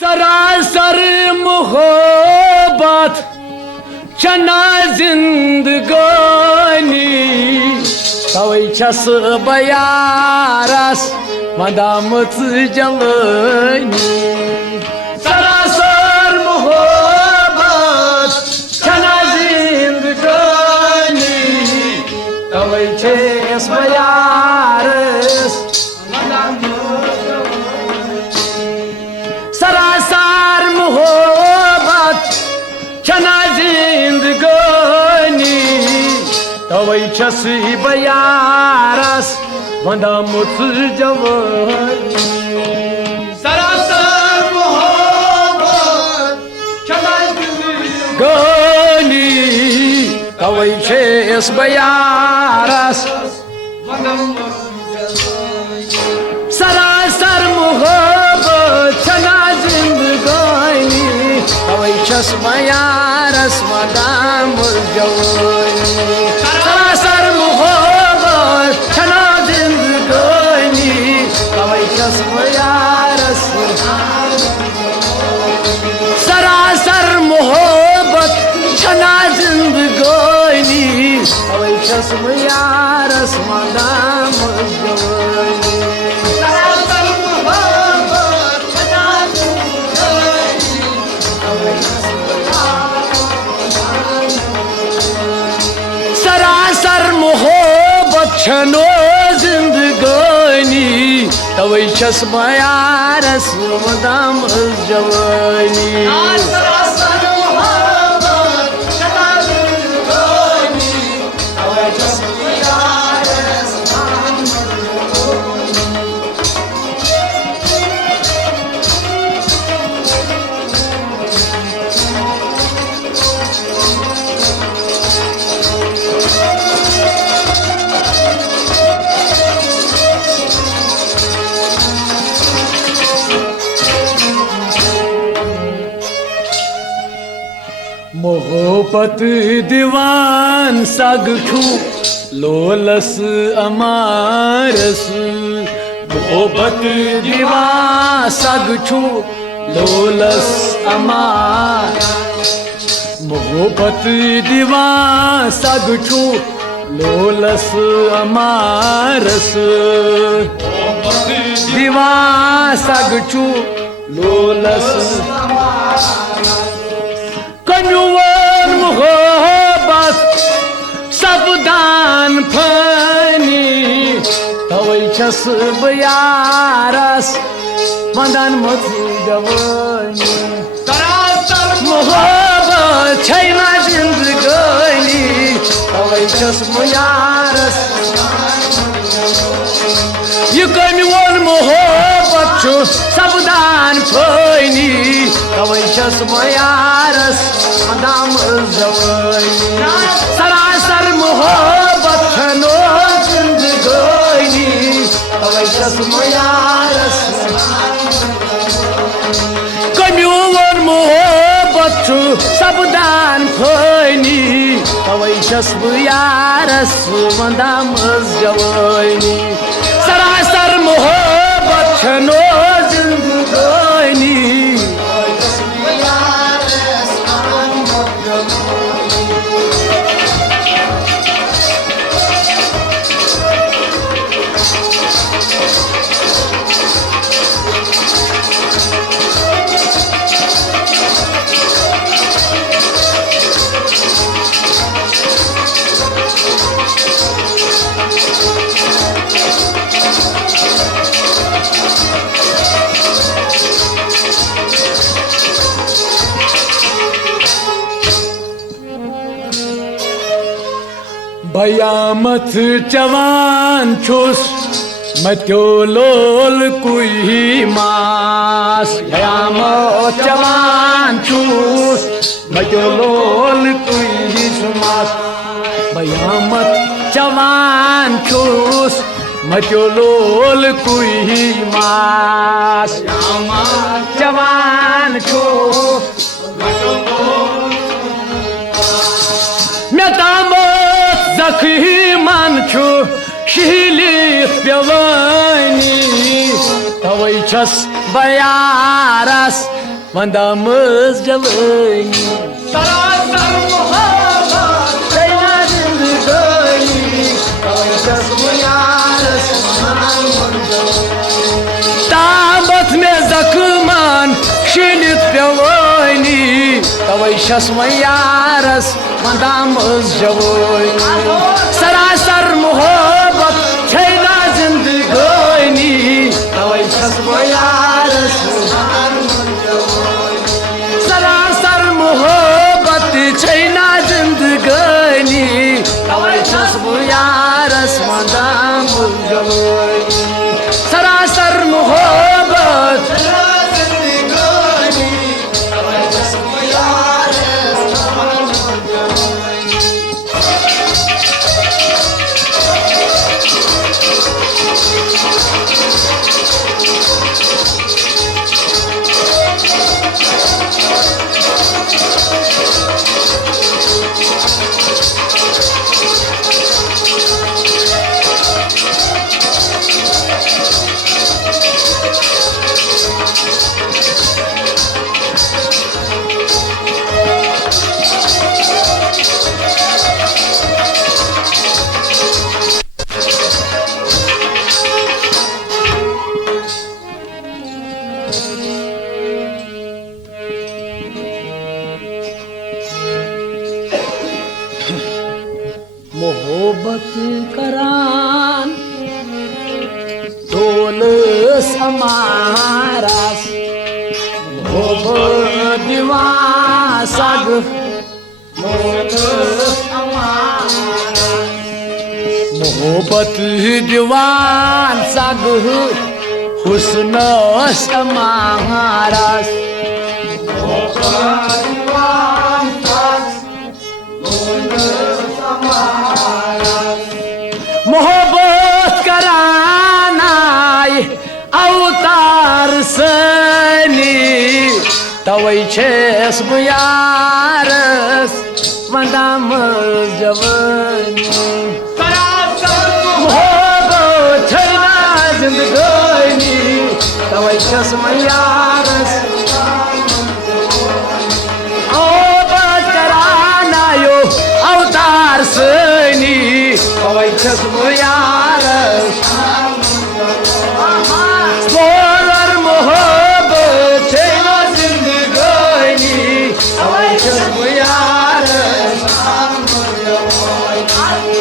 सरासर मोहब्बत छना जिंदगानी तवै छस बयारस वदामत जवानी सरासर मोहब्बत छना जिंदगानी तवै छस बयारस सरासर मोहब्बत छना जिंदगानी तवै छस बयारस वदामत जवानी सरासर मोहब्बत छना जिंदगानी तवै छस बयारस वदामत सरासर मोहब्बत छना जिंदगानी तवै छस बयारस वदामत जवानी सरासर मोहब्बत छना जिंदगानी तवै छस बयारस सरासर मोहब्बत छना जिंदगानी तवै छस बयारस वदामत जवानी सरासर मोहब्बत छनो जिंदगानी तवै छस बयारस वदामत जवानी सरासर मोहब्बत छना जिंदगानी तवै छस बयारस मोहब्बत दीवान सगठू लोलस अमारस मोहब्बत दीवान सगठू लोलस अमार मोहब्बत दीवान सगठू लोलस अमारस दीवान सगठू लोलस कन्युवन मोहब्बत सबदान फनी तवै छस बयारस वदामत जवानी सरासर मोहब्बत छैना जिंदगानी तवै छस बयारस ये कन्युवन मोहब्बत छु सबदान फनी तवै छस बयारस वदामत जवानी सरासर मोहब्बत छनो जिंदगानी तवै छस बयारस कन्युवन मोहब्बत छु सबदान फनी तवै छस बयारस वदामत जवानी सरासर मोहब्बत छनो जिंदगानी भयामत जवान छुस मत्यो लोल कुई मास भयामत जवान छुस मत्यो लोल कुई मास भयामत जवान छुस मत्यो लोल कुई मास जवान छुस मैं तामत जखी मन छु शिलिस पेवानी तवै छस बयारस वंदमस जवानी सरासर मोहब्बत छैन जिंदगानी तवै छस बयारस तामत में जखमान शिलिस पेवानी तवै छस बयारस वंदमस जवानी सरासर मोहब्बत छैन जिंदगानी तवै छस बयारस सरासर मोहब्बत छैन जिंदगानी तवै छस बयारस वंदमस जवानी सरासर मोहब्बत मोहब्बत करान तोल समारास मोहब्बत दिवासग मोहब्बत दीवान सग हुस्न समारास मोहब्बत करानाय अवतार सनी तवै छस बयारस वंदमस जवानी मोहब्बत छैन जिंदगानी तवै छस बयारस मोहब्बत करानायो अवतार सनी तवै छस बयारस बोलर मोहब्बत छैन जिंदगानी तवै छस बयारस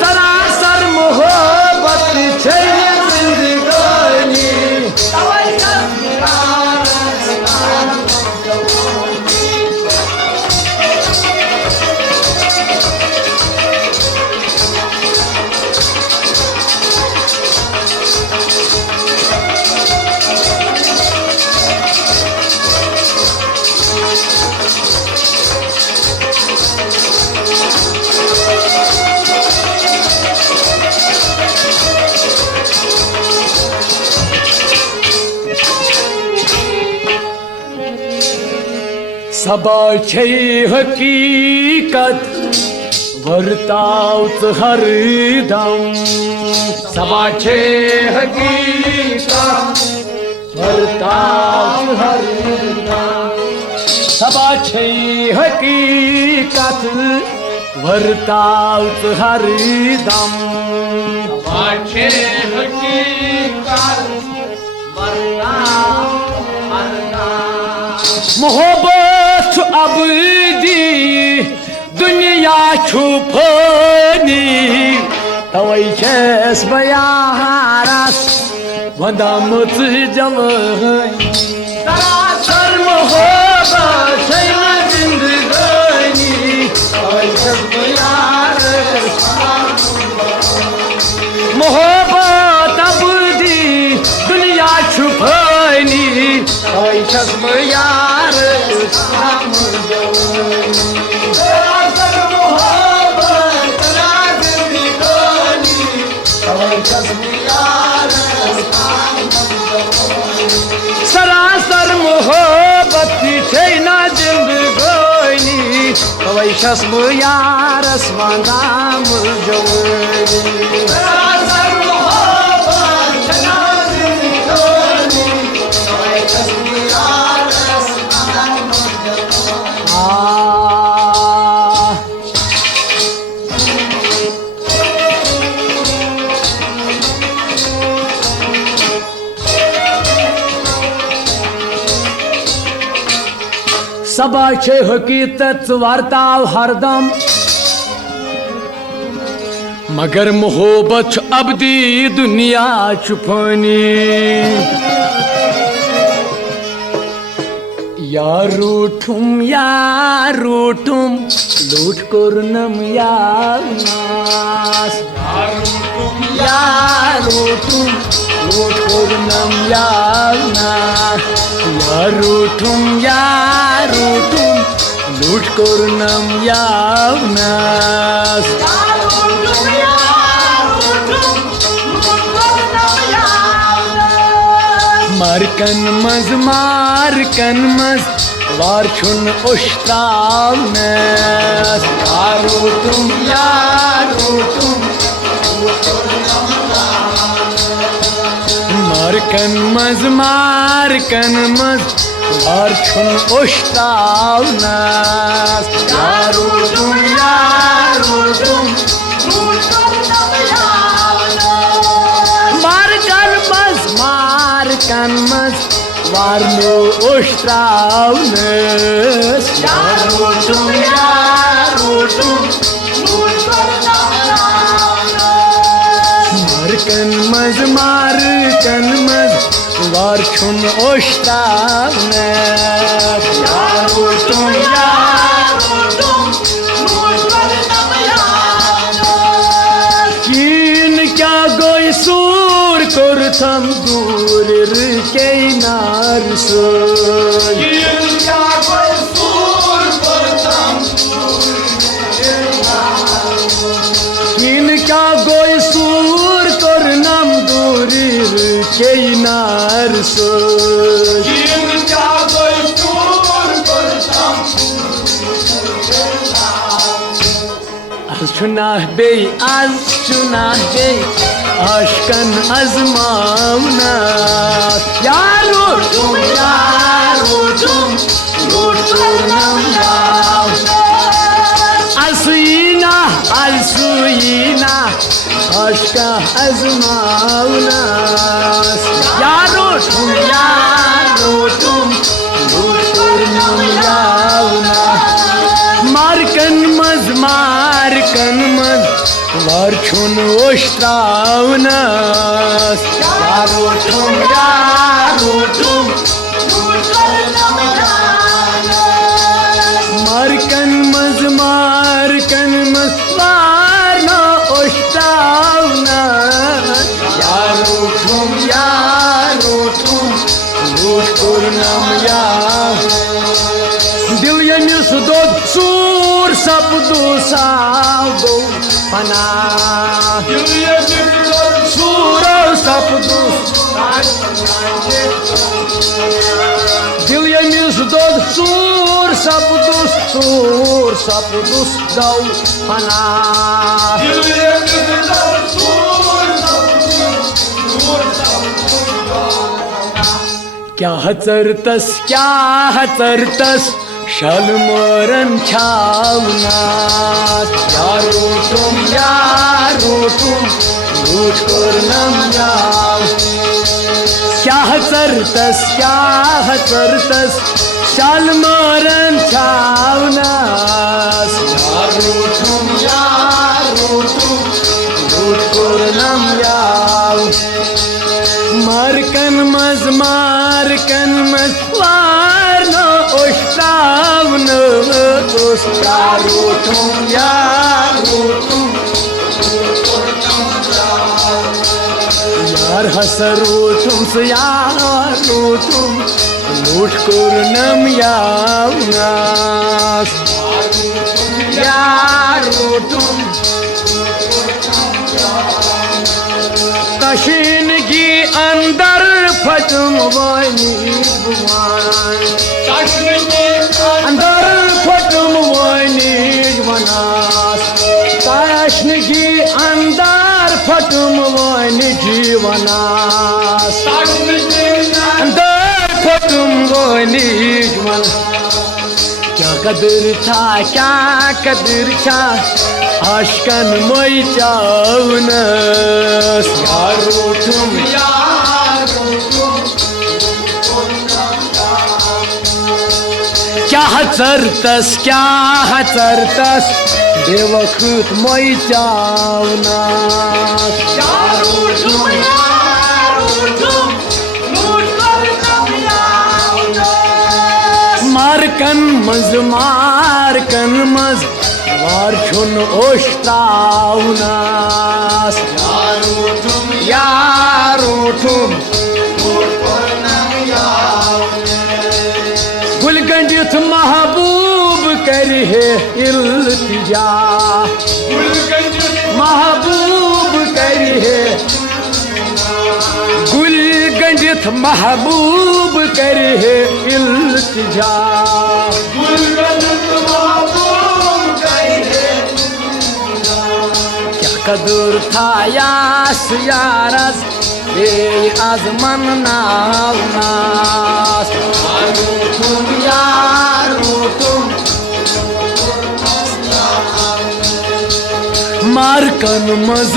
सरासर मोहब्बत छैन जिंदगानी तवै छस सबा छै हकीकत वर्ताउत हरदम सबा छै हकीकत वर्ताउत हरदम सबा छै हकीकत वर्ताउत हरदम सबा छै हकीकत वर्ताउत हरदम मोहब्बत अबदी दुनिया छुपनी तवै छस बयारस वंदमस जवानी सरासर मोहब्बत छैन जिंदगानी तवै छस बयारस छस बह यार सरासर मोहब्बत छे ना जिंदगानी तवै छस बह यारस वंदान जवानी सरासर मोहब्बत छे ना जिंदगानी तवै छस बह यारस वंदान सबा छे हकीकत वार्ताव हरदम मगर मोहब्बत अबदी दुनिया छुपानी यार रूठुम लूट कोरनम यार नास यार रूठुम लूट कोरनम यार नास यार रूठुम लूट कोरनम यार नास मारकन मज वार छुन उश्ताव नस यारूटुम मारकन मज वार छुन उश्ताव नस यारूटुम मारकन मज वार नो उश्तावनस यारूटुम मारकन मज वार छुन उश्तावनस यारूटुम कीन क्या गोई सूर कोरथम दूर के नार कीन क्या गोई सूर कोरनम दूरी के नार आज चुनाह बे आशकन अजमावना यारूटुम लूट कोरनम अलसुईना आशका अजमावना यारूटुम लूट कोरनम यावना मारकन मज वार छुन उश्तावनस यारूटुम मारकन मज वार न उश्तावनस यारूटुम लूट कोरनम याव दिल यमिस दोद सूर सपदु सावदो पना सूर सपदु दिल यमिस दोद सूर सपदु दौ पना क्या हचरतस शलमरन छावनास यारूटुम लूट कोरनम याव क्या हचरतस शलमरन छावनास यारूटुम लूट कोरनम याव मारकन मज वार न उश्तावनस यारूटुम यार हस रूठुम यार रूठुम लूट कुर्नम यावनास यार रूठुम तशीनगी अंदर फटुम वानी बुमान अंदर फटुम वानी वनास तशीनगी अंदर फटुम वानी जीवनास अंदर फटुम वानी जीवन क्या कदर था आशकन मोई चावनस यार रूठुम क्या चरतस बेवकूत मोई चावनस यार रूठुम मारकन मज वार छुन ओश्तावनास यार रूठुम गुलगंजित महबूब करे इल्तिजा महबूब करे गुलगंजित महबूब करे इल्तिजा कदर था यास यारस बे आजमन नावनास यारूठुम मारकन मज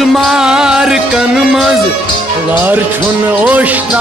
वार छुन ओश्तावनास